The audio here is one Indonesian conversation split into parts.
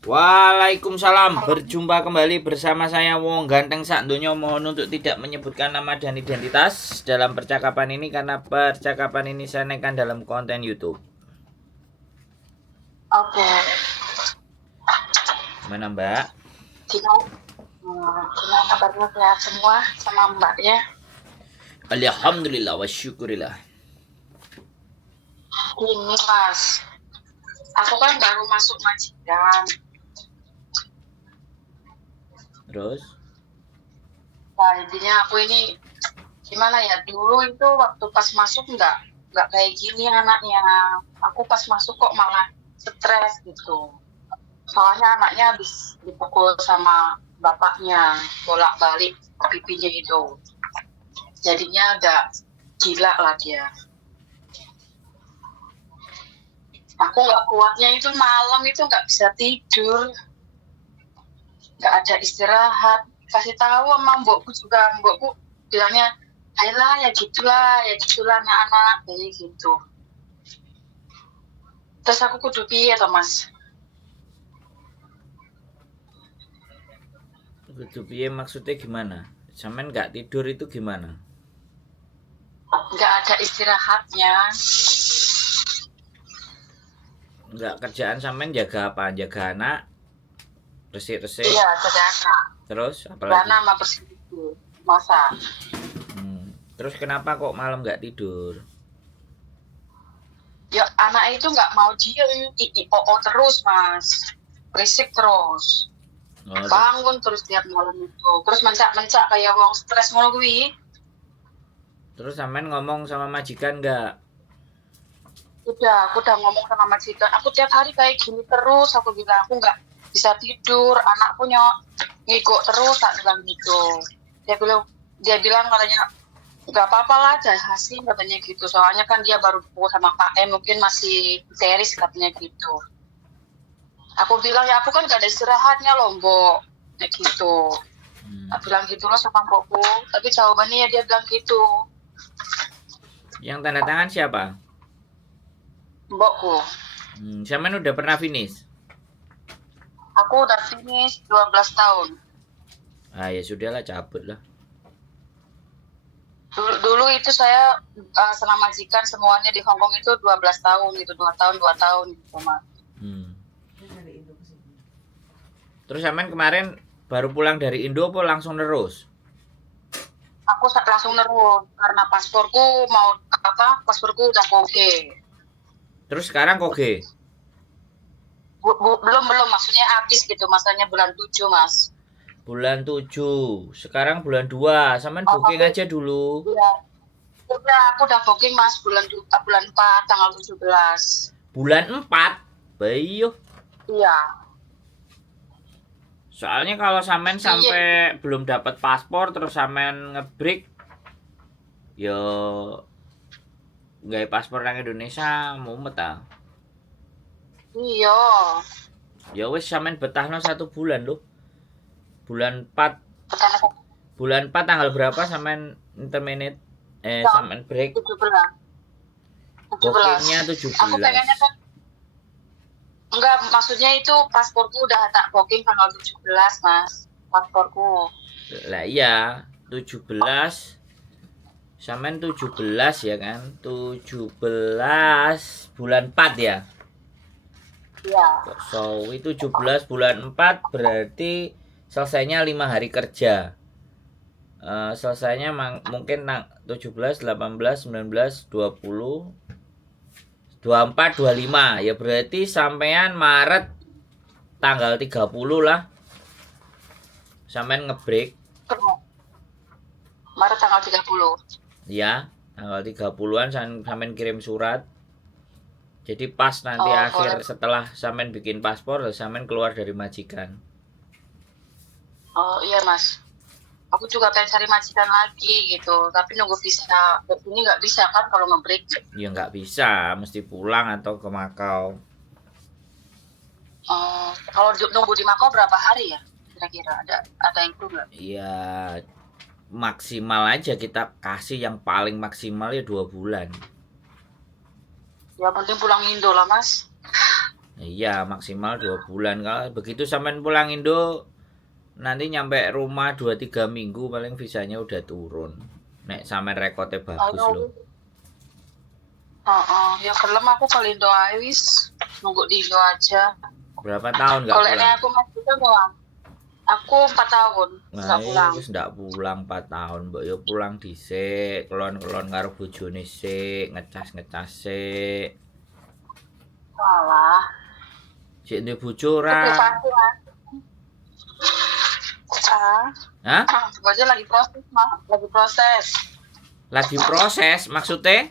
Waalaikumsalam. Berjumpa kembali bersama saya Wong Ganteng Sak Donya. Mohon untuk tidak menyebutkan nama dan identitas dalam percakapan ini karena percakapan ini saya naikkan dalam konten YouTube. Oke. Gimana Mbak? Gimana kabarnya, sehat semua sama Mbaknya? Alhamdulillah wa syukurillah. Ini Mas, aku kan baru masuk majikan. Terus? Nah intinya aku ini gimana ya, dulu itu waktu pas masuk nggak kayak gini anaknya. Aku pas masuk kok malah stres gitu. Soalnya anaknya habis dipukul sama bapaknya, bolak-balik pipinya itu. Jadinya agak gila lah dia. Aku nggak kuatnya itu malam itu nggak bisa tidur, nggak ada istirahat. Kasih tahu sama mbokku juga, mbokku bilangnya, ayolah ya gitulah anak-anak kayak gitu. Terus aku kudu piye toh Mas? Kudu piye maksudnya gimana? Sampean nggak tidur itu gimana? Nggak ada istirahatnya. Nggak kerjaan sampean jaga apa? Jaga anak? Resik-resik? Iya, jaga anak. Terus apalagi? Karena sama bersih itu, masa. Terus kenapa kok malam nggak tidur? Ya anak itu nggak mau diem, oo terus Mas, berisik terus. Bangun terus tiap malam itu, terus mencak-mencak kayak wong stres ngono kuwi. Terus sampean ngomong sama majikan nggak? Aku udah ngomong sama majikan, aku tiap hari kayak gini terus, aku bilang aku nggak bisa tidur, anak punya ngigok terus, tak bilang gitu. Dia bilang katanya nggak apa-apa lah, jahasin katanya gitu, soalnya kan dia baru dipukul sama Pak M, mungkin masih teris katanya gitu. Aku bilang ya aku kan gak ada istirahatnya loh Mbok, kayak gitu. Aku bilang gitu loh sama Mbokku, tapi jawabannya ya dia bilang gitu. Yang tanda tangan siapa? Mbokku. Sampean udah pernah finish? Aku udah finish 12 tahun. Ah ya sudahlah, cabut lah. Dulu itu saya sama majikan semuanya di Hongkong itu 12 tahun gitu, 2 tahun gitu Mas. Terus sampean kemarin baru pulang dari Indo apa langsung terus? Aku langsung nerus karena pasporku udah oke. Terus sekarang koge? Belum maksudnya habis gitu, masanya bulan 7 Mas. Bulan 7, sekarang bulan 2, sampean booking aja dulu. Iya. Udah, aku udah booking Mas bulan 4 tanggal 17. Bulan 4? Bayo. Iya. Soalnya kalau sampean sampai belum dapat paspor terus sampean ngebreak, yo nggak paspor nang Indonesia mumet ah. Iya. Ya wis sampean betahno 1 bulan loh. Bulan 4. Bulan 4 tanggal berapa sampean interminate? Sampean break? 17. Bookingnya 17. Aku pengennya kan enggak, maksudnya itu pasporku udah tak booking tanggal 17 Mas, pasporku. Lah iya, 17. Sampean 17 ya kan? 17 bulan 4 ya? Iya. So, itu 17 bulan 4 berarti selesainya 5 hari kerja. Selesainya mungkin 17, 18, 19, 20, 24, 25. Ya berarti sampean Maret tanggal 30 lah. Sampean ngebreak. Maret tanggal 30. Ya, tanggal 30-an sampean kirim surat. Jadi pas nanti akhir setelah sampean bikin paspor, sampean keluar dari majikan. Oh iya Mas. Aku juga pengen cari majikan lagi gitu, tapi nunggu visa ini nggak bisa kan kalau ngebreak? Ya nggak bisa, mesti pulang atau ke Makau. Kalau nunggu di Makau berapa hari ya? Kira-kira ada yang itu nggak? Ya maksimal aja kita kasih, yang paling maksimal ya 2 bulan. Ya penting pulang Indo lah Mas. Iya, maksimal 2 bulan. Kalau begitu sampean pulang Indo, nanti nyampe rumah 2-3 minggu paling visanya udah turun. Nek sampean rekodnya bagus Ayo, loh. ya gelem aku ke Indo ae wis. Nunggu di Indo aja. Berapa tahun nggak Kalau ini pulang? aku masih kan doang. Aku 4 tahun Nah, nggak pulang. wis ndak pulang 4 tahun, mbok yo pulang dhisik, kelon-kelon karo bojone sik, ngecas-ngecas sik. Walah, Sik duwe bojo itu ora? privasi mas. Hah? Aja lagi proses mas, lagi proses. Lagi proses maksudnya?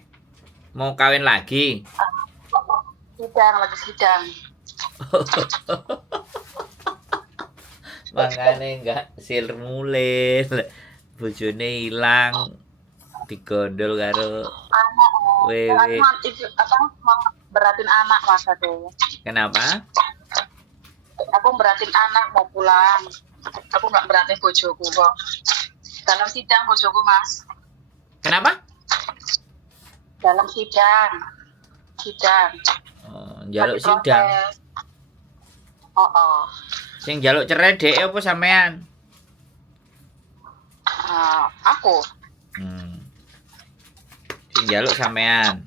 Mau kawin lagi? Lagi sidang. Makanya enggak silmulin. Bojone ilang digondol karo Anak, wewe. itu apa? Beratin anak mas aku. Kenapa? Aku beratin anak mau pulang. Aku nggak beratin bojoku kok. Dalam sidang bojoku mas. Kenapa? Dalam sidang. Oh, njaluk Lagi sidang. proses. Oh. Sing njaluk cerai dhek apa sampean? Aku. Sing njaluk sampean.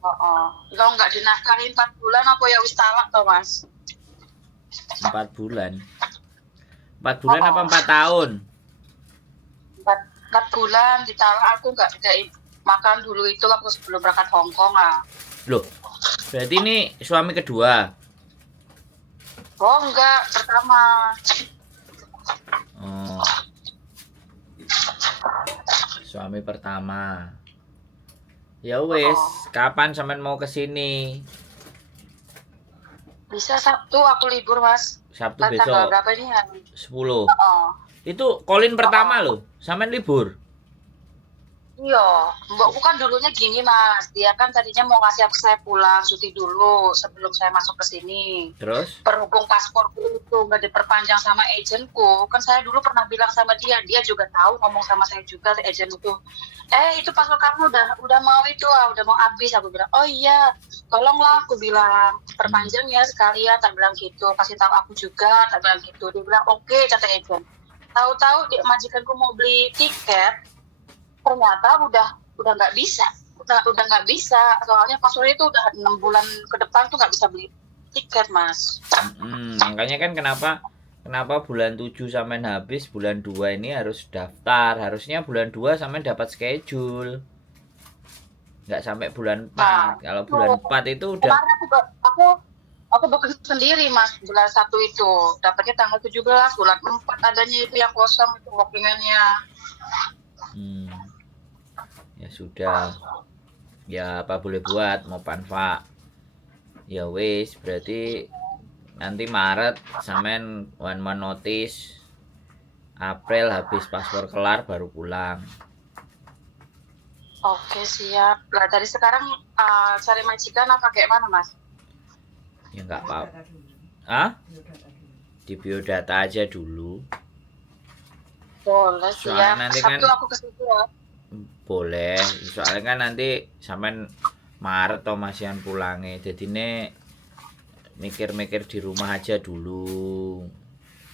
Kalau nggak dinafkahi 4 bulan aku ya wis talak toh mas. 4 bulan. 4 bulan apa 4 tahun? 4 bulan ditalak aku nggak makan dulu itu waktu sebelum berangkat Hongkong Loh, berarti ini suami kedua. Oh enggak, pertama. Oh. Suami pertama. Ya wes, kapan sampean mau ke sini? Bisa Sabtu aku libur mas. Sabtu Tanggal besok berapa ini ya? 10. Itu Colin pertama loh. Sampean libur. Iya, mbakku kan dulunya gini mas, dia kan tadinya mau ngasih aku saya pulang cuti dulu sebelum saya masuk ke sini. Terus? Berhubung pasporku itu nggak diperpanjang sama agentku, kan saya dulu pernah bilang sama dia juga tahu ngomong sama saya juga agent itu. Itu paspor kamu udah mau itu, udah mau habis. Aku bilang, oh iya, tolonglah aku bilang perpanjang ya sekalian, tak bilang gitu, kasih tahu aku juga, tak bilang gitu. Dia bilang oke, kata agent. Tahu-tahu majikanku mau beli tiket. Ternyata udah nggak bisa, udah nggak bisa, soalnya paspornya itu udah 6 bulan ke depan tuh nggak bisa beli tiket mas. Makanya kan kenapa bulan 7 sampean habis, bulan 2 ini harus daftar. Harusnya bulan 2 sampean dapat schedule. Nggak sampai bulan 4. Kalau bulan 4 itu udah. Kemarin aku bekerja sendiri mas, bulan 1 itu dapatnya tanggal 17, bulan 4 adanya itu yang kosong itu bookingannya. Ya sudah, ya apa boleh buat, mau panfa ya wis, berarti nanti Maret sampean 1 month notice, April habis paspor kelar baru pulang. Oke siap. Lah dari sekarang cari majikan apa kayak mana mas? Ya nggak apa-apa. Di biodata aja dulu. Boleh siap. Nanti Sabtu kan aku ke situ ya. boleh, soalnya kan nanti sampean Maret atau masihan pulangnya, jadi ini mikir-mikir di rumah aja dulu,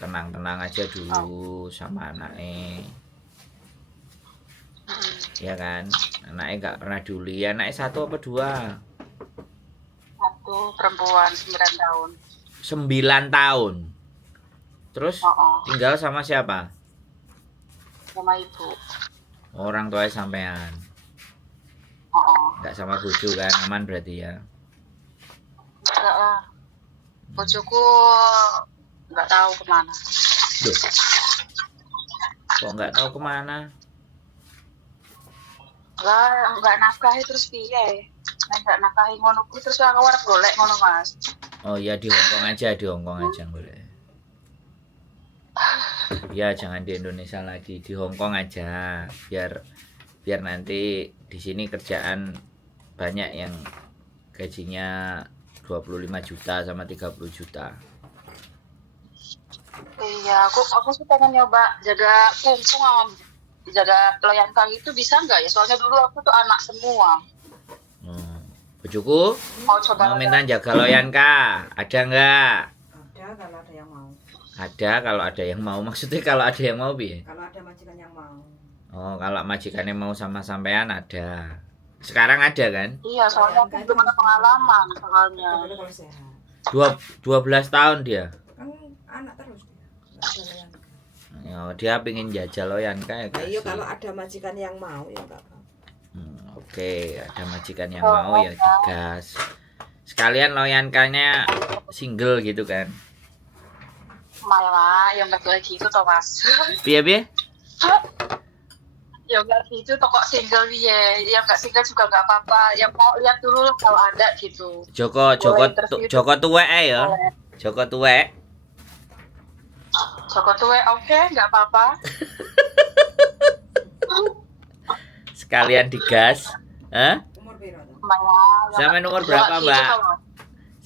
tenang-tenang aja dulu sama anaknya, ya kan? Anaknya nggak pernah duli. Anaknya 1 apa 2? 1 perempuan 9 tahun. 9 tahun. Terus tinggal sama siapa? Sama ibu. Orang tua sampean. Nggak sama bojo kan? Aman berarti ya? Enggak lah. Bojoku nggak tahu kemana. Duh. Kok nggak tahu kemana? Nggak nafkahi terus piye? Nggak nafkahi ngono terus aku arep golek ngono mas. Oh ya, di Hongkong aja boleh. Ya jangan di Indonesia lagi, di Hongkong aja, biar nanti di sini kerjaan banyak yang gajinya 25 juta sama 30 juta. Iya, aku sih pengen nyoba jaga kungfu sama jaga loyang kang itu bisa nggak ya? Soalnya dulu aku tuh anak semua. Bojoku Mau coba mau minta jaga Loyanka, ada nggak? Ada kalau ada yang mau. Ada kalau ada yang mau. Maksudnya kalau ada yang mau piye? Kalau ada majikan yang mau. Oh, kalau majikannya mau sama sampean ada. Sekarang ada kan? Iya, soalnya aku belum ada pengalaman soalnya. Kita boleh kalau sehat. 12 tahun dia. Kan anak terus dia. Nggak ada yang. Ya, dia pengen jajal Loyanka ya Nah, iya kasih. kalau ada majikan yang mau ya enggak apa. Oke, ada majikan yang mau ya digas. Sekalian Loyankanya single gitu kan. Malah, yang nggak boleh gitu toh mas. Piye? Ya nggak gitu, toko single ya. Yang nggak single juga nggak apa-apa. Yang mau lihat dulu lah kalau ada gitu. Joko tuwek ae ya. Boleh. Joko tuwek. Joko tuwe, oke, nggak apa-apa. Sekalian digas. Hah? Umur piro tuh? Malah. Sampai nomor berapa, Mbak?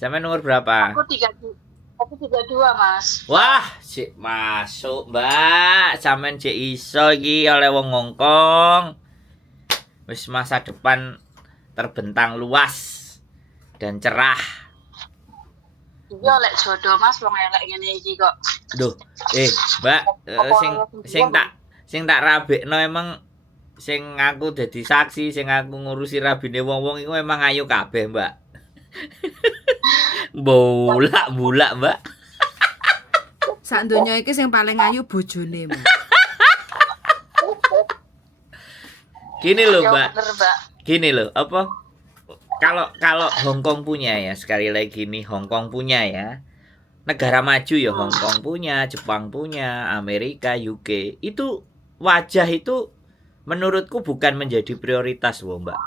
Sampai nomor berapa? Aku 32 mas. Wah, sik masuk, Mbak. Sampean cek iso iki oleh wong Hongkong. Wis masa depan terbentang luas dan cerah. Iya oleh jodoh mas, wong elek ngene iki kok. Duh, Mbak, sing tak rabekno emang sing aku dadi saksi, sing aku ngurusi rabine wong-wong iku emang ayu kabeh, Mbak. Bulak, Mbak. Sak donya iki sing paling ayu bojone, Mbak. Gini loh, Ya Mbak. bener mbak. Gini loh, apa? Kalau Hongkong punya ya, sekali lagi nih Hongkong punya ya. Negara maju ya, Hongkong punya, Jepang punya, Amerika, UK. Itu wajah itu menurutku bukan menjadi prioritas loh, Mbak.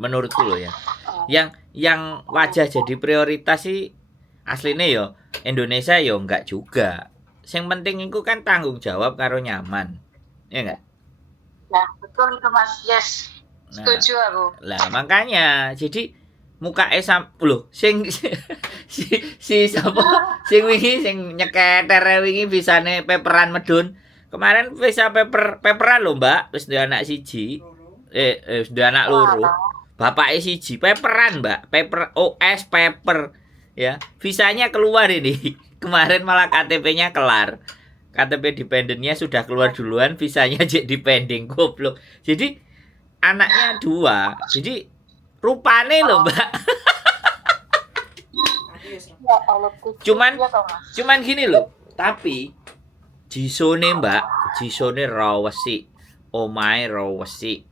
Menurutku loh ya. Yang wajah jadi prioritas sih aslinya ya Indonesia ya enggak juga. Yang penting itu kan tanggung jawab karo nyaman. Ya enggak? Ya betul itu mas, yes. Nah, Setuju aku. lah makanya jadi muka loh sing si sapa sing wingi sing nyeketer wingi bisane peperan medun. Kemarin bisa peperan lho, Mbak. Wis duwe anak siji. Wis duwe anak loro. Bapaknya siji peperan, Mbak. Paper OS paper ya. Visanya keluar ini. Kemarin malah KTP-nya kelar. KTP dependennya sudah keluar duluan, visanya jadi depending goblok. Jadi anaknya 2. Jadi rupane loh, Mbak. Ya Allah. Cuman Ya, toh, Mas. cuman gini loh. Tapi jisone, Mbak, jisone ra wesi. Omahe ra wesi.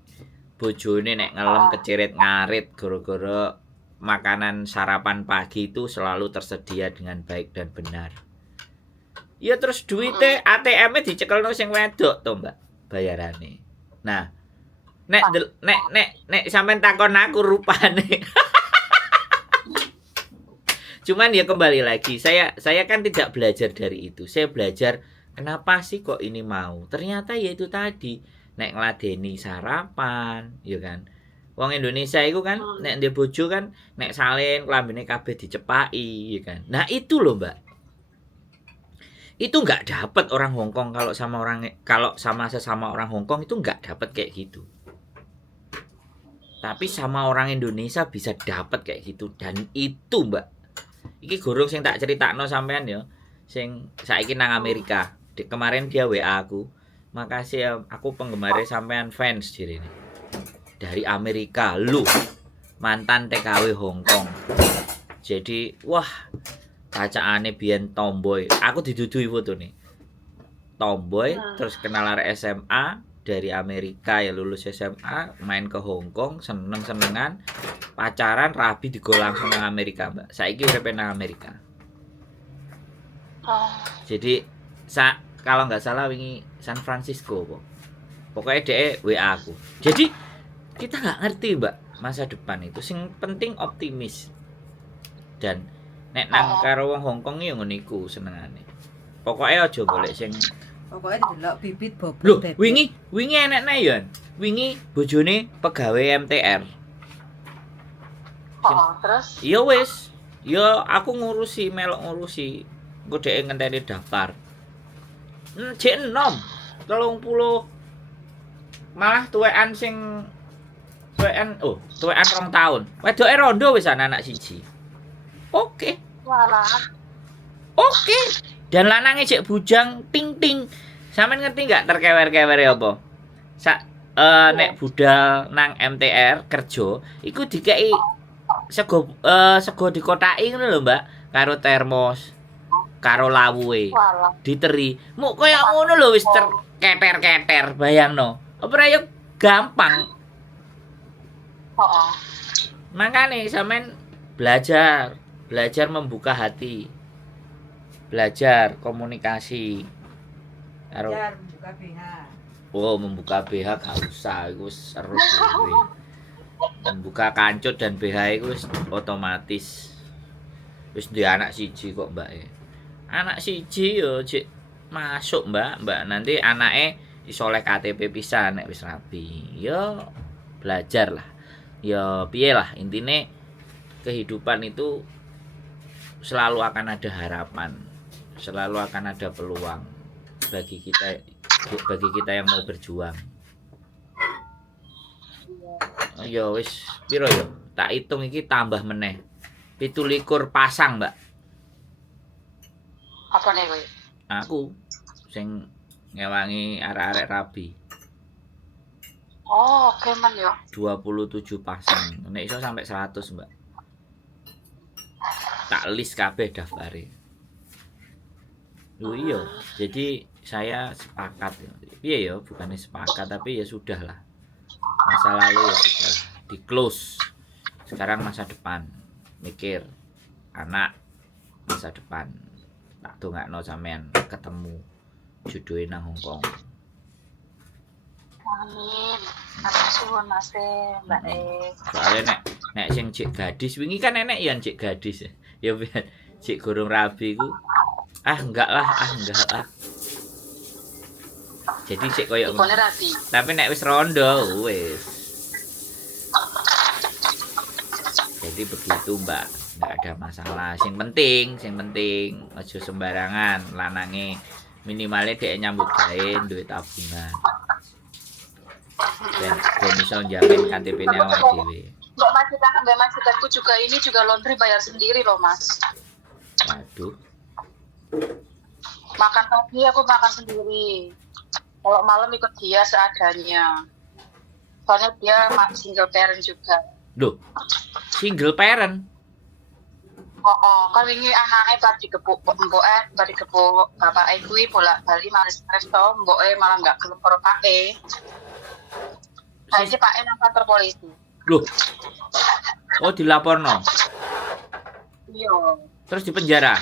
Bojone nek ngelem keceret ngarit gara-gara makanan sarapan pagi itu selalu tersedia dengan baik dan benar. Ya terus duitnya ATM-nya dicekelno sing wedok to, Mbak, bayarane. Nah, nek sampean takon aku rupane. Cuman ya kembali lagi, saya kan tidak belajar dari itu. Saya belajar kenapa sih kok ini mau. Ternyata ya itu tadi, nek ngladeni sarapan, ya kan. Wong Indonesia itu kan nek ndek bojo kan nek salin klambine kabeh dicepaki, ya kan. Nah, itu loh, Mbak. Itu nggak dapat orang Hongkong kalau sama sesama orang Hongkong itu nggak dapat kayak gitu. Tapi sama orang Indonesia bisa dapat kayak gitu, dan itu, Mbak. Iki gurung sing tak critakno sampean ya. Sing saiki nang Amerika. Kemarin dia WA aku. Makasih ya, aku penggemar sampean fans direne. Dari Amerika, lu mantan TKW Hongkong. Jadi, wah, kacaane biyen tomboy. Aku didudui foto nih. Tomboy terus kenal arek SMA dari Amerika ya, lulus SMA main ke Hongkong, seneng-senengan, pacaran rabi digo langsung nang Amerika, Mbak. Saiki urepe nang Amerika. Jadi kalau nggak salah wingi San Francisco kok. Pokoknya dia WA aku. Jadi kita nggak ngerti, Mbak, masa depan itu. Sing penting optimis. Dan nek nang karo wong Hongkong yo ngono iku senengane. Pokoke aja golek sing Pokoknya delok bibit bobot lho, bebek. wingi enek nayon. Wingi bojone pegawai MTR. Terus? Ya wis. Ya aku melok ngurusi. Engko dhek ngenteni daftar. Jek enom 30 malah tuwekan sing tuwekan 2 tahun. Wedoke rondo wis anak siji. Oke. Walah. Oke. Dan lanange cek bujang ting ting. Sampeyan ngerti nggak terkewer-kewer apa? Nek budal nang MTR kerja, iku dikei sego dikotaki ngono lho, Mbak, karo termos, karo lawuhe. Walah. Diteri. Muk koyo ngono lho wis keter-keter, bayangno. Apa yo gampang. Heeh. Makane sampean belajar membuka hati. Belajar komunikasi. Karo buka BH. oh, membuka BH gak usah, iku wis seru dhewe. Membuka kancut dan BH iku wis otomatis. Wis duwe anak siji kok, Mbak. Anak siji yo cek masuk, Mbak. Nanti anake iso oleh KTP pisan nek wis rabi. Yo belajar lah. Yo piye lah, intine kehidupan itu selalu akan ada harapan. Selalu akan ada peluang bagi kita yang mau berjuang. Yo wis piro yo? Tak hitung iki tambah meneh. 17 pasang, Mbak. Apa nih kowe? Aku sing ngewangi arek-arek rabi. Oh, kemen yo. 27 pasang. Nek iso sampai 100, Mbak. Tak list kabeh daftare. Loh iya, jadi saya sepakat ya. Iya ya, bukannya sepakat tapi ya sudahlah. Masa lalu ya sudah di close. Sekarang masa depan. Mikir anak masa depan. Tak dongakno sampean ketemu jodohe nang Hongkong. Amin. Matur suwun Mas Mbak Soalnya nek sing cek gadis wingi kan enek ya cek gadis. Ya cek gorong rabi ku. Enggak lah. Jadi cek koyo Ikone rapi. tapi nek wis rondo wis. Jadi begitu, Mbak. Enggak ada masalah. Sing penting aja sembarangan lanange minimalnya dhek nyambut gawe duit tabungan. Dan iso jamin KTP-ne awake dhewe. Mbak majikanku juga ini juga laundry bayar sendiri loh, Mas. Waduh. Makan pagi aku makan sendiri. Kalau malam ikut dia seadanya. Soalnya dia single parent juga. Loh. Single parent. Kan wingi anake bar digepuk bapake kuwi bolak-balik malah stres to, mboke malah enggak gelem karo pake. Akhirnya Pak nang kantor polisi. Loh. Oh, dilaporno. Iya. Terus di penjara.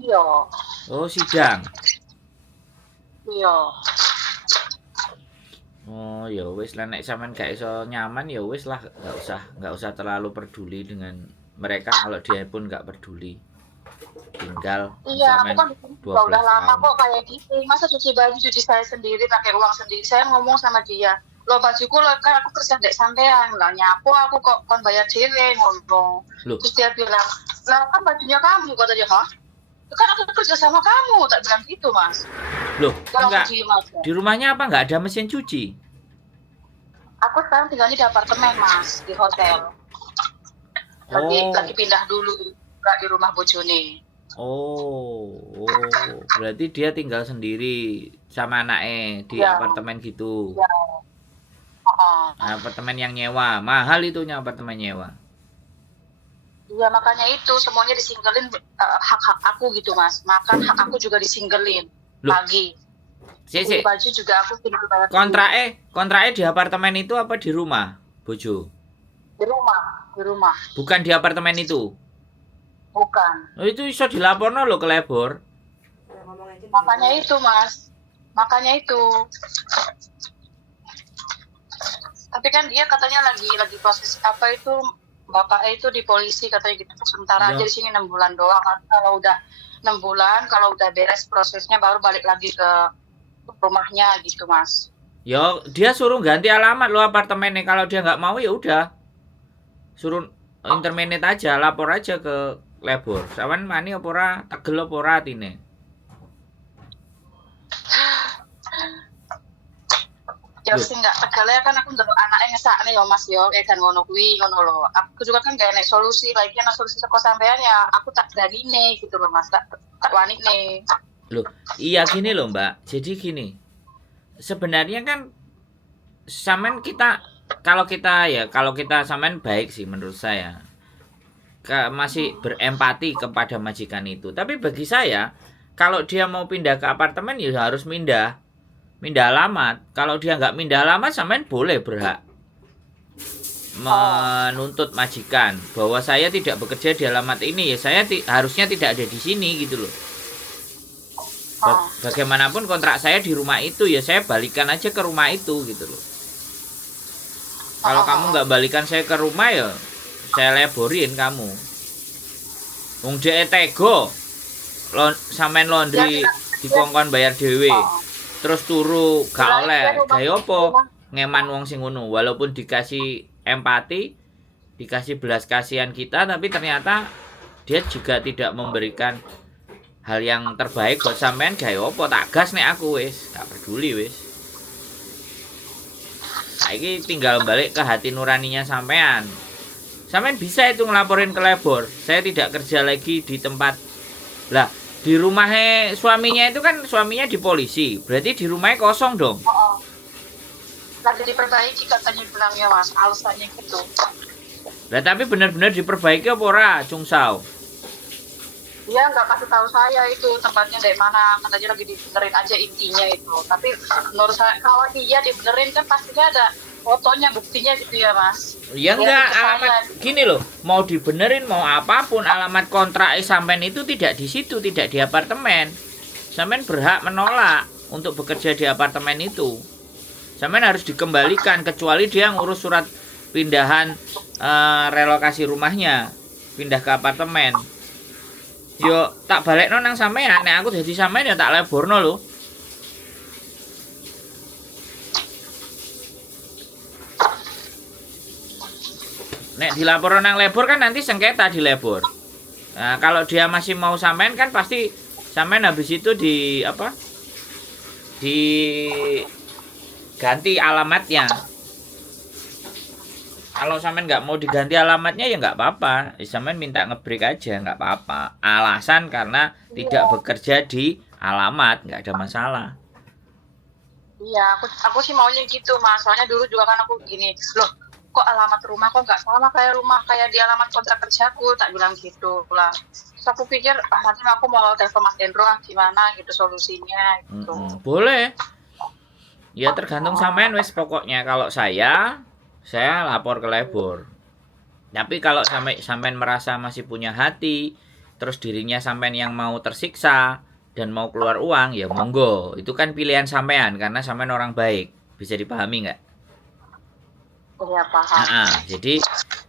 Iya. Oh, sidang. Iya. Oh, ya wis lah nek sampean gak iso nyaman ya wis lah, enggak usah terlalu peduli dengan mereka kalau dia pun enggak peduli. Tinggal Iya, aku sampean kan di sini juga 12 udah lama tahun. kok kayak gitu. Masa cuci baju cuci saya sendiri pakai uang sendiri. Saya ngomong sama dia, "Lo bajuku lo kan aku kerja ndek sampean, lah nyapu aku kok kon bayar dhewe ngono." Loh. Terus dia bilang, "Lah kan bajunya kamu." Kata dia, "Hah? Kan aku kerja sama kamu." Tak bilang gitu, Mas. Loh, Kalau enggak. diem aja. Di rumahnya apa enggak ada mesin cuci? Aku sekarang tinggalnya di apartemen, Mas, di hotel. Lagi pindah dulu di rumah bojone. Oh, berarti dia tinggal sendiri sama anaknya di Ya. apartemen gitu. Ya. Apartemen yang nyewa, mahal itunya apartemen nyewa. Iya, makanya itu semuanya disinggelin hak-hak aku gitu, Mas. Makan hak aku juga disinggelin. Loh. Pagi. Sik. Baju juga aku tinggal bayar. Kontraknya di apartemen itu apa di rumah, Bojo? Di rumah. Bukan di apartemen itu. Bukan. Oh, itu iso dilaporno lho ke Lebor. Makanya itu, Mas. Makanya itu. Tapi kan dia katanya lagi proses apa itu, bapaknya itu di polisi katanya gitu. Sementara Ya. aja di sini 6 bulan doang. Kalau udah 6 bulan, kalau udah beres prosesnya baru balik lagi ke rumahnya gitu, Mas. Ya, dia suruh ganti alamat lo apartemennya. Kalau dia nggak mau ya udah. Suruh interminate aja, lapor aja ke Lebor. Sawan mani apa ora, tegel apa ora atine. Ya Ya Loh, sing gak tegale kan aku ndelok anake ngesakne ya Mas yo, kan ngono kuwi ngono lho. Aku juga kan gak enek solusi, lagi ana solusi saka sampean ya aku tak berani gitu loh Mas, tak wani nih. loh, iya gini loh Mbak. Jadi gini, sebenarnya kan sampean kita kalau kita sampean baik sih menurut saya. Masih berempati kepada majikan itu. Tapi bagi saya, kalau dia mau pindah ke apartemen ya harus pindah alamat. Kalau dia nggak pindah alamat, sampean boleh berhak menuntut majikan bahwa saya tidak bekerja di alamat ini, ya saya harusnya tidak ada di sini gitu loh. Bagaimanapun kontrak saya di rumah itu, ya saya balikan aja ke rumah itu gitu loh. Kalau kamu nggak balikan saya ke rumah, ya saya leborin kamu. Wong dhek tego sampean laundry dikongkon bayar dhewe. Terus turu gak oleh. Gawe apa? Ngeman wong sing ngono. Walaupun dikasih empati, dikasih belas kasihan kita, tapi ternyata dia juga tidak memberikan hal yang terbaik buat sampean. Gawe apa? Tak gas nek aku wis, gak peduli wis. Saiki tinggal balik ke hati nuraninya sampean. Sampean bisa itu ngelaporin ke labor. Saya tidak kerja lagi di tempat. Lah, di rumahnya suaminya itu kan suaminya di polisi. Berarti di rumahnya kosong dong. Lagi diperbaiki katanya bilangnya Mas, alasannya gitu. Lah tapi benar-benar diperbaiki apa ora, Cungsau? Dia nggak kasih tahu saya itu tempatnya dari mana, katanya lagi dibenerin aja intinya itu. Tapi menurut saya kalau iya dibenerin kan pastinya ada fotonya, buktinya gitu ya Mas. Ya enggak, alamat gini loh, mau dibenerin mau apapun, alamat kontrak sampean itu tidak di situ, tidak di apartemen. Sampean berhak menolak untuk bekerja di apartemen itu. Sampean harus dikembalikan kecuali dia ngurus surat pindahan relokasi rumahnya, pindah ke apartemen. Yo tak balekno nang sampean, nek aku dadi sampean ya tak leborno lho. Nek dilapor nang lebor kan nanti sengketa di lebor. Nah, kalau dia masih mau sampean kan pasti sampean habis itu di apa? Di ganti alamatnya. Kalau sampean nggak mau diganti alamatnya ya nggak apa-apa. Sampean minta ngebreak aja nggak apa-apa. Alasan karena tidak bekerja di alamat, nggak ada masalah. Iya, aku sih maunya gitu Mas. Soalnya dulu juga kan aku gini, loh kok alamat rumah kok nggak sama kayak di alamat kontrak kerjaku, tak bilang gitu lah. Terus aku pikir nanti aku mau telepon Mas Hendro gimana gitu solusinya gitu. Boleh. Ya tergantung sampean wes pokoknya. Kalau saya lapor ke labor. Tapi kalau sampean merasa masih punya hati, terus dirinya sampean yang mau tersiksa dan mau keluar uang, ya monggo. Itu kan pilihan sampean karena sampean orang baik. Bisa dipahami nggak? Iya paham.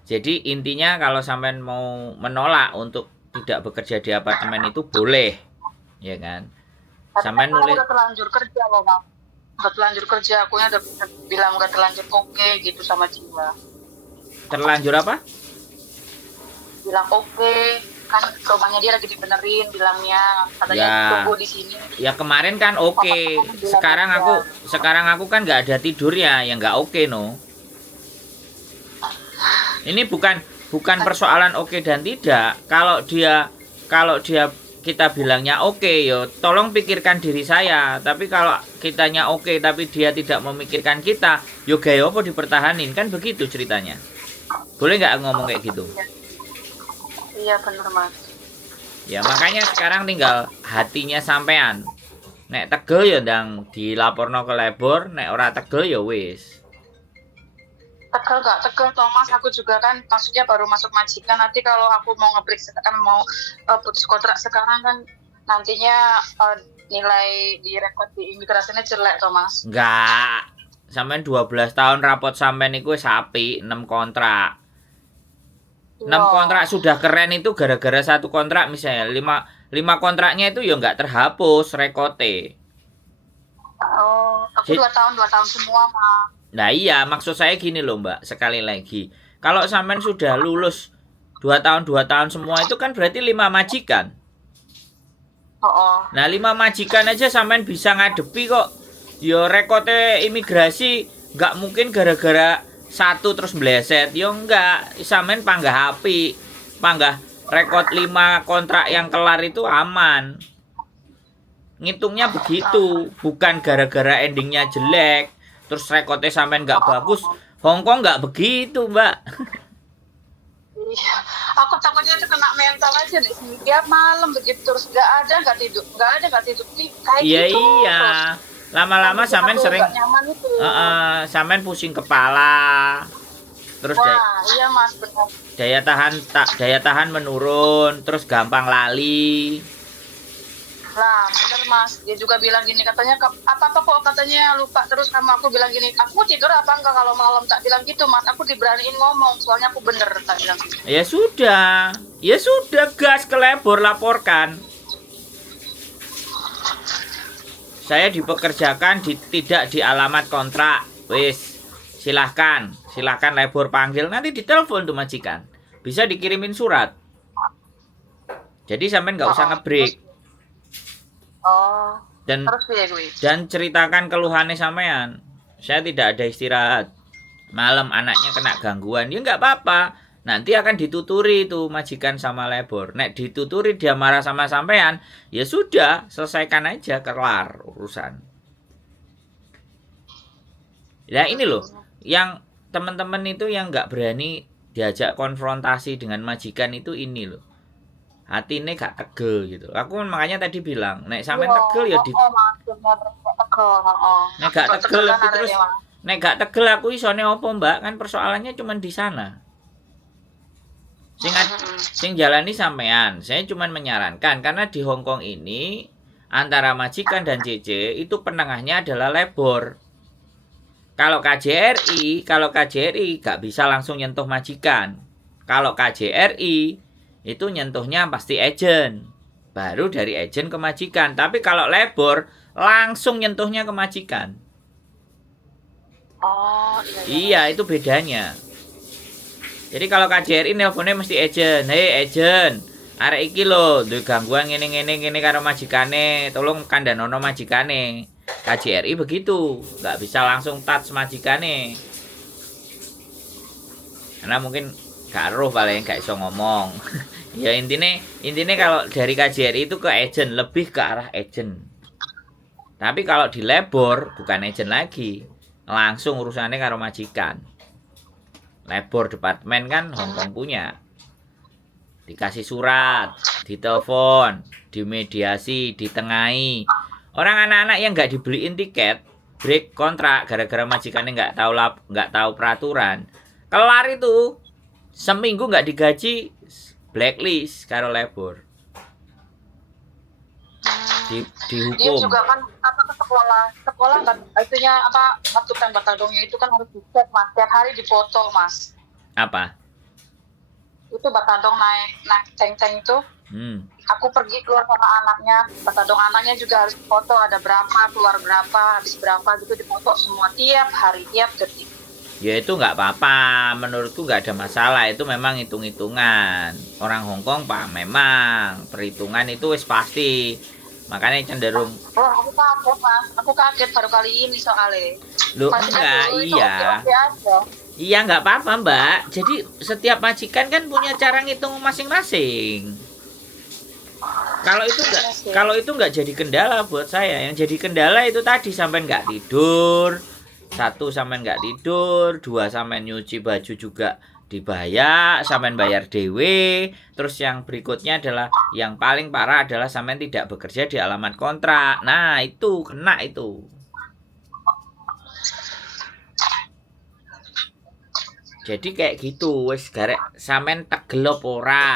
Jadi intinya kalau sampean mau menolak untuk tidak bekerja di apartemen itu boleh, ya kan? Sampean nulis. Udah terlanjur kerja loh Bang. Udah terlanjur kerja, aku udah bilang udah terlanjur oke gitu sama dia. Terlanjur apa? Bilang oke, kan rumahnya dia lagi dibenerin bilangnya, katanya Ya. tunggu di sini. Ya kemarin kan oke. Sekarang aku kan nggak ada tidur ya nggak oke no. Ini bukan persoalan oke dan tidak. Kalau dia kita bilangnya oke, yo tolong pikirkan diri saya. Tapi kalau kitanya oke tapi dia tidak memikirkan kita, yo gaya apa dipertahanin, kan begitu ceritanya. Boleh nggak ngomong kayak gitu? Iya bener Mas. Ya makanya sekarang tinggal hatinya sampean. Nek tegel ya ndang dilaporno ke labor, nek ora tegel ya wis. Tegel nggak tegel Thomas, aku juga kan maksudnya baru masuk majikan, nanti kalau aku mau ngebreak sekarang mau putus kontrak sekarang kan nantinya nilai di rekod di imigrasinya jelek Thomas. Enggak. Sampean 12 tahun rapot sampean iku wis apik, 6 kontrak. 6 kontrak sudah keren itu gara-gara satu kontrak misalnya 5 kontraknya itu ya nggak terhapus rekote. Oh, aku 2 tahun semua mah. Nah iya, maksud saya gini loh Mbak, sekali lagi. Kalau sampean sudah lulus 2 tahun semua itu kan berarti 5 majikan. Oh. Nah 5 majikan aja sampean bisa ngadepi kok. Yo rekote imigrasi Nggak mungkin gara-gara satu terus bleset. Yo enggak, sampean panggah api. Panggah rekod 5 kontrak yang kelar itu aman. Ngitungnya begitu, bukan gara-gara endingnya jelek terus rekodnya sampean nggak bagus. Hongkong nggak begitu, Mbak. Iya, aku takutnya itu kena mental aja deh. Tiap malam begitu terus nggak tidur kayak Iya gitu. iya. Lama-lama Terus sampean aku sering nggak nyaman itu. sampean pusing kepala. Terus Wah, iya Mas benar. daya tahan menurun, terus gampang lali. Lah, bener Mas. Dia juga bilang gini katanya apa kok katanya lupa terus sama aku bilang gini. Aku tidur apa enggak kalau malam tak bilang gitu Mas. Aku diberaniin ngomong soalnya aku bener tak bilang gitu. Ya sudah, gas ke labor, laporkan. Saya dipekerjakan tidak di alamat kontrak. Wis, silahkan labor panggil, nanti ditelepon tuh majikan. Bisa dikirimin surat. Jadi sampean nggak usah ngebreak. Oh, Dan terus ya gue. dan ceritakan keluhannya sampean. Saya tidak ada istirahat. Malam anaknya kena gangguan, ya nggak apa-apa. Nanti akan dituturi tuh majikan sama labor. Nek dituturi dia marah sama sampean, ya sudah, selesaikan aja, kelar urusan. Ya ini loh, yang teman-teman itu yang nggak berani diajak konfrontasi dengan majikan itu ini loh. Hati ini gak tegel gitu. Aku makanya tadi bilang, nek sampean tegel ya di Mas, bener tegel, heeh. nek gak tegel Tegelan terus adanya, Mas. nek gak tegel aku isone opo, Mbak? Kan persoalannya cuma di sana. Sing jalani sampean. Saya cuma menyarankan karena di Hong Kong ini antara majikan dan CC itu penengahnya adalah labor. Kalau KJRI gak bisa langsung nyentuh majikan. Kalau KJRI itu nyentuhnya pasti agent. Baru dari agent ke majikan. Tapi kalau labor langsung nyentuhnya ke majikan. Oh, Iya, itu bedanya. Jadi kalau KJRI nelponnya mesti agent. Hei agent, arek iki lho duwe gangguan ngene karo majikane, tolong kandhanono majikane. KJRI begitu, nggak bisa langsung touch majikane. Karena mungkin gak roh paling gak iso ngomong. Ya intinya kalau dari KJRI itu ke agent, lebih ke arah agent. Tapi kalau di labor bukan agent lagi, langsung urusannya karo majikan. Labor departemen kan Hong Kong punya. Dikasih surat, ditelepon, dimediasi, ditengahi. Orang anak-anak yang nggak dibeliin tiket, break kontrak gara-gara majikannya nggak tahu peraturan, kelar itu seminggu nggak digaji, blacklist karo labor. Dia Dihukum. juga kan apa ke sekolah kan itunya apa waktu batadongnya itu kan harus dicek Mas, tiap hari dipoto Mas. Apa? Itu batadong naik ceng-ceng itu. Aku pergi keluar sama anaknya, batadong anaknya juga harus dipoto, ada berapa, keluar berapa, habis berapa gitu, dipoto semua tiap hari, tiap detik. Ya itu nggak apa-apa, menurutku nggak ada masalah, itu memang hitung-hitungan. Orang Hong Kong Pak, memang perhitungan itu wis pasti. Makanya cenderung. Oh, aku kaget Mas, aku kaget baru kali ini soalnya. Loh enggak, iya. Iya nggak apa-apa Mbak. Jadi setiap majikan kan punya cara ngitung masing-masing. Kalau itu nggak jadi kendala buat saya. Yang jadi kendala itu tadi sampai nggak tidur. 1 sampai nggak tidur, 2 sampai nyuci baju juga dibayar, sampai bayar dewe. Terus yang berikutnya adalah yang paling parah adalah sampai tidak bekerja di alamat kontrak. Nah itu kena itu. Jadi kayak gitu, wis garek sampean tegel apa ora.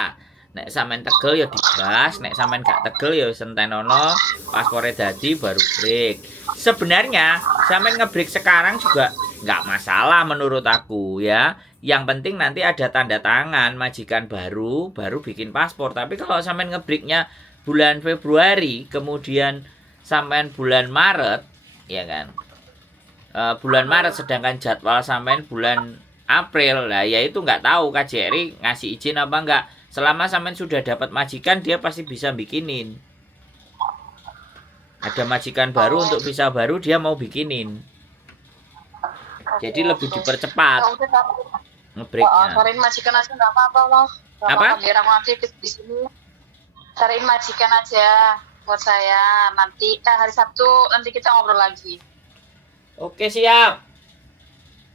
Nek sampean tegel ya digas, nek sampean gak tegel ya sentenono paspore dadi baru break. Sebenarnya sampean ngebreak sekarang juga nggak masalah menurut aku ya. Yang penting nanti ada tanda tangan majikan baru bikin paspor. Tapi kalau sampean ngebreaknya bulan Februari, kemudian sampean bulan Maret, ya kan? Bulan Maret sedangkan jadwal sampean bulan April lah, ya itu nggak tahu KJRI ngasih izin apa enggak. Selama sampean sudah dapat majikan, dia pasti bisa bikinin. Ada majikan baru untuk visa baru, dia mau bikinin. Jadi Oke, lebih oke. dipercepat Ya udah kamu. ngebreaknya. Cariin majikan aja nggak apa-apa loh. Nggak Apa? apa-apa biar aku nanti di sini. Cariin majikan aja buat saya. Nanti hari Sabtu nanti kita ngobrol lagi. Oke, siap.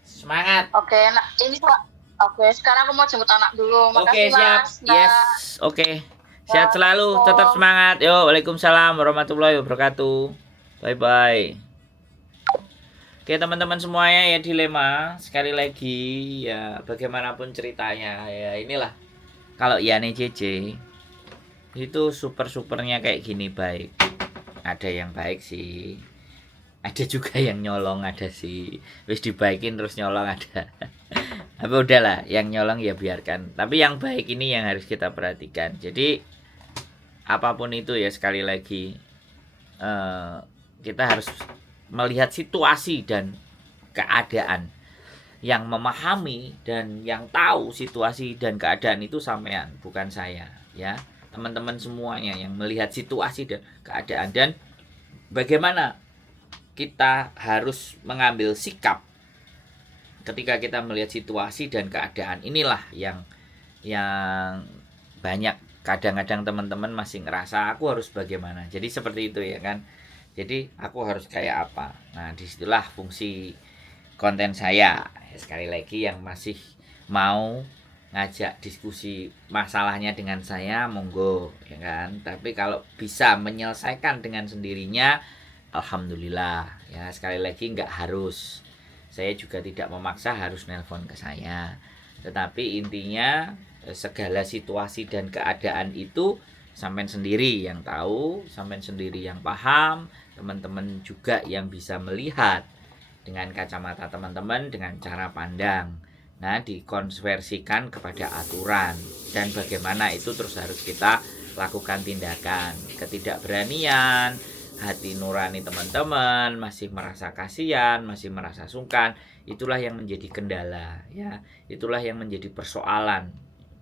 Semangat. Oke, nah ini Pak. Oke, sekarang aku mau jemput anak dulu. Oke, Makasih siap. Mas. Dah. Yes. Oke. Sehat selalu, tetap semangat. Yo, waalaikumsalam warahmatullahi wabarakatuh. Bye bye. Oke, teman-teman semuanya, ya dilema sekali lagi ya, bagaimanapun ceritanya ya, inilah kalau Yane JJ itu super-supernya kayak gini baik. Ada yang baik sih. Ada juga yang nyolong, ada sih. Wis dibaikin terus nyolong ada. Tapi udahlah, yang nyolong ya biarkan. Tapi yang baik ini yang harus kita perhatikan. Jadi apapun itu ya, sekali lagi kita harus melihat situasi dan keadaan. Yang memahami dan yang tahu situasi dan keadaan itu sampean, bukan saya ya. Teman-teman semuanya yang melihat situasi dan keadaan dan bagaimana kita harus mengambil sikap ketika kita melihat situasi dan keadaan. Inilah yang banyak kadang-kadang teman-teman masih ngerasa aku harus bagaimana. Jadi seperti itu ya kan. Jadi aku harus kayak apa. Nah, disitulah fungsi konten saya. Sekali lagi yang masih mau ngajak diskusi masalahnya dengan saya, monggo ya kan. Tapi kalau bisa menyelesaikan dengan sendirinya, alhamdulillah ya. Sekali lagi nggak harus. Saya juga tidak memaksa harus nelpon ke saya. Tetapi intinya segala situasi dan keadaan itu sampean sendiri yang tahu, sampean sendiri yang paham, teman-teman juga yang bisa melihat dengan kacamata teman-teman, dengan cara pandang. Nah, dikonversikan kepada aturan dan bagaimana itu terus harus kita lakukan tindakan. Ketidakberanian, hati nurani teman-teman masih merasa kasihan, masih merasa sungkan, itulah yang menjadi kendala ya. Itulah yang menjadi persoalan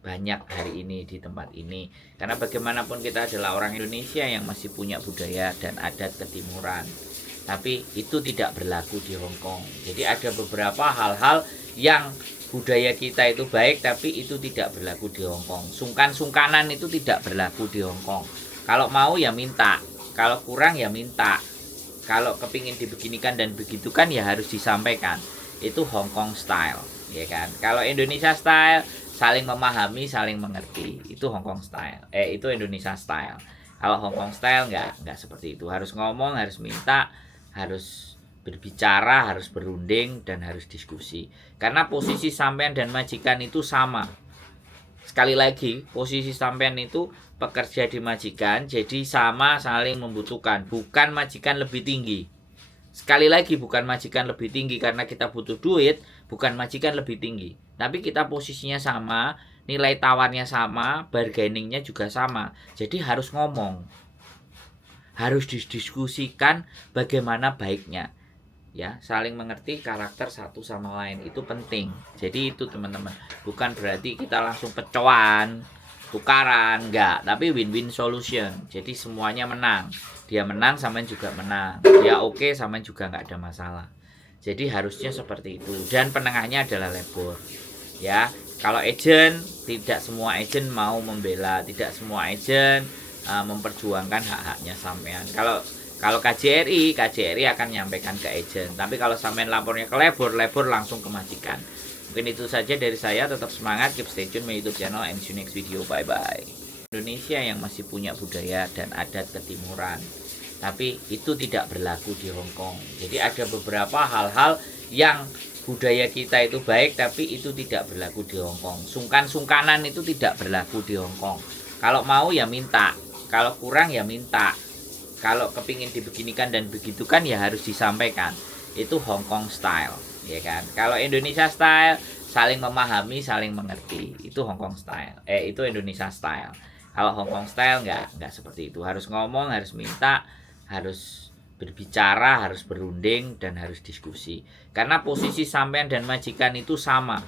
banyak hari ini di tempat ini. Karena bagaimanapun kita adalah orang Indonesia yang masih punya budaya dan adat ketimuran. Tapi itu tidak berlaku di Hong Kong. Jadi ada beberapa hal-hal yang budaya kita itu baik tapi itu tidak berlaku di Hong Kong. Sungkan-sungkanan itu tidak berlaku di Hong Kong. Kalau mau ya minta, kalau kurang ya minta. Kalau kepingin dibeginikan dan begitukan ya harus disampaikan. Itu Hong Kong style, ya kan. Kalau Indonesia style saling memahami, saling mengerti. Itu Hong Kong style. Itu Indonesia style. Kalau Hong Kong style nggak seperti itu. Harus ngomong, harus minta, harus berbicara, harus berunding dan harus diskusi. Karena posisi sampean dan majikan itu sama. Sekali lagi, posisi sampean itu pekerja di majikan, jadi sama saling membutuhkan. Bukan majikan lebih tinggi. Sekali lagi, bukan majikan lebih tinggi karena kita butuh duit, bukan majikan lebih tinggi. Tapi kita posisinya sama, nilai tawarnya sama, bargainingnya juga sama. Jadi harus ngomong. Harus didiskusikan bagaimana baiknya. Ya, saling mengerti karakter satu sama lain itu penting. Jadi itu teman-teman, bukan berarti kita langsung pecoan, tukaran, enggak, tapi win-win solution. Jadi semuanya menang. Dia menang, sampean juga menang. Dia oke, sampean juga nggak ada masalah. Jadi harusnya seperti itu. Dan penengahnya adalah labor. Ya, kalau agent, tidak semua agent mau membela, tidak semua agent memperjuangkan hak-haknya sampean. Kalau KJRI akan menyampaikan ke agent. Tapi kalau sampean lapornya ke labor langsung ke majikan. Mungkin itu saja dari saya. Tetap semangat, keep stay tune my YouTube channel, and see you next video. Bye bye. Indonesia yang masih punya budaya dan adat ketimuran, tapi itu tidak berlaku di Hong Kong. Jadi ada beberapa hal-hal yang budaya kita itu baik tapi itu tidak berlaku di Hong Kong. Sungkan-sungkanan itu tidak berlaku di Hong Kong. Kalau mau ya minta, kalau kurang ya minta. Kalau kepingin dibeginikan dan begitukan ya harus disampaikan. Itu Hong Kong style, ya kan. Kalau Indonesia style saling memahami, saling mengerti. Itu Hong Kong style. Itu Indonesia style. Kalau Hong Kong style nggak seperti itu. Harus ngomong, harus minta, harus berbicara, harus berunding dan harus diskusi. Karena posisi sampean dan majikan itu sama.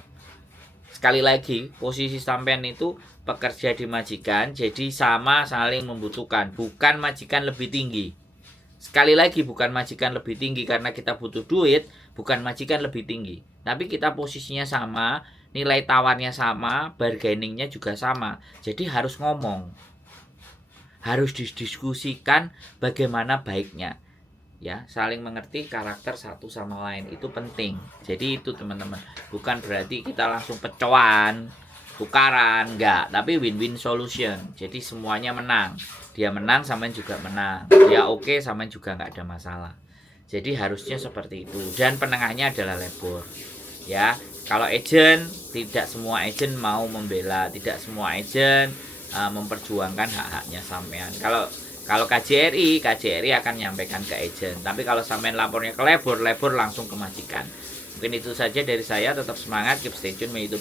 Sekali lagi, posisi sampean itu pekerja di majikan, jadi sama saling membutuhkan. Bukan majikan lebih tinggi. Sekali lagi bukan majikan lebih tinggi karena kita butuh duit, bukan majikan lebih tinggi. Tapi kita posisinya sama, nilai tawarnya sama, bargainingnya juga sama. Jadi harus ngomong. Harus didiskusikan bagaimana baiknya. Ya, saling mengerti karakter satu sama lain itu penting. Jadi itu teman-teman, bukan berarti kita langsung pecoan, tukaran, enggak, tapi win-win solution. Jadi semuanya menang. Dia menang, sampean juga menang. Dia oke, sampean juga nggak ada masalah. Jadi harusnya seperti itu. Dan penengahnya adalah labor. Ya, kalau agent, tidak semua agent mau membela, tidak semua agent memperjuangkan hak-haknya sampean. Kalau KJRI akan menyampaikan ke agent. Tapi kalau sampean lapornya ke labor langsung ke majikan. Mungkin itu saja dari saya. Tetap semangat, keep stay tune my YouTube channel.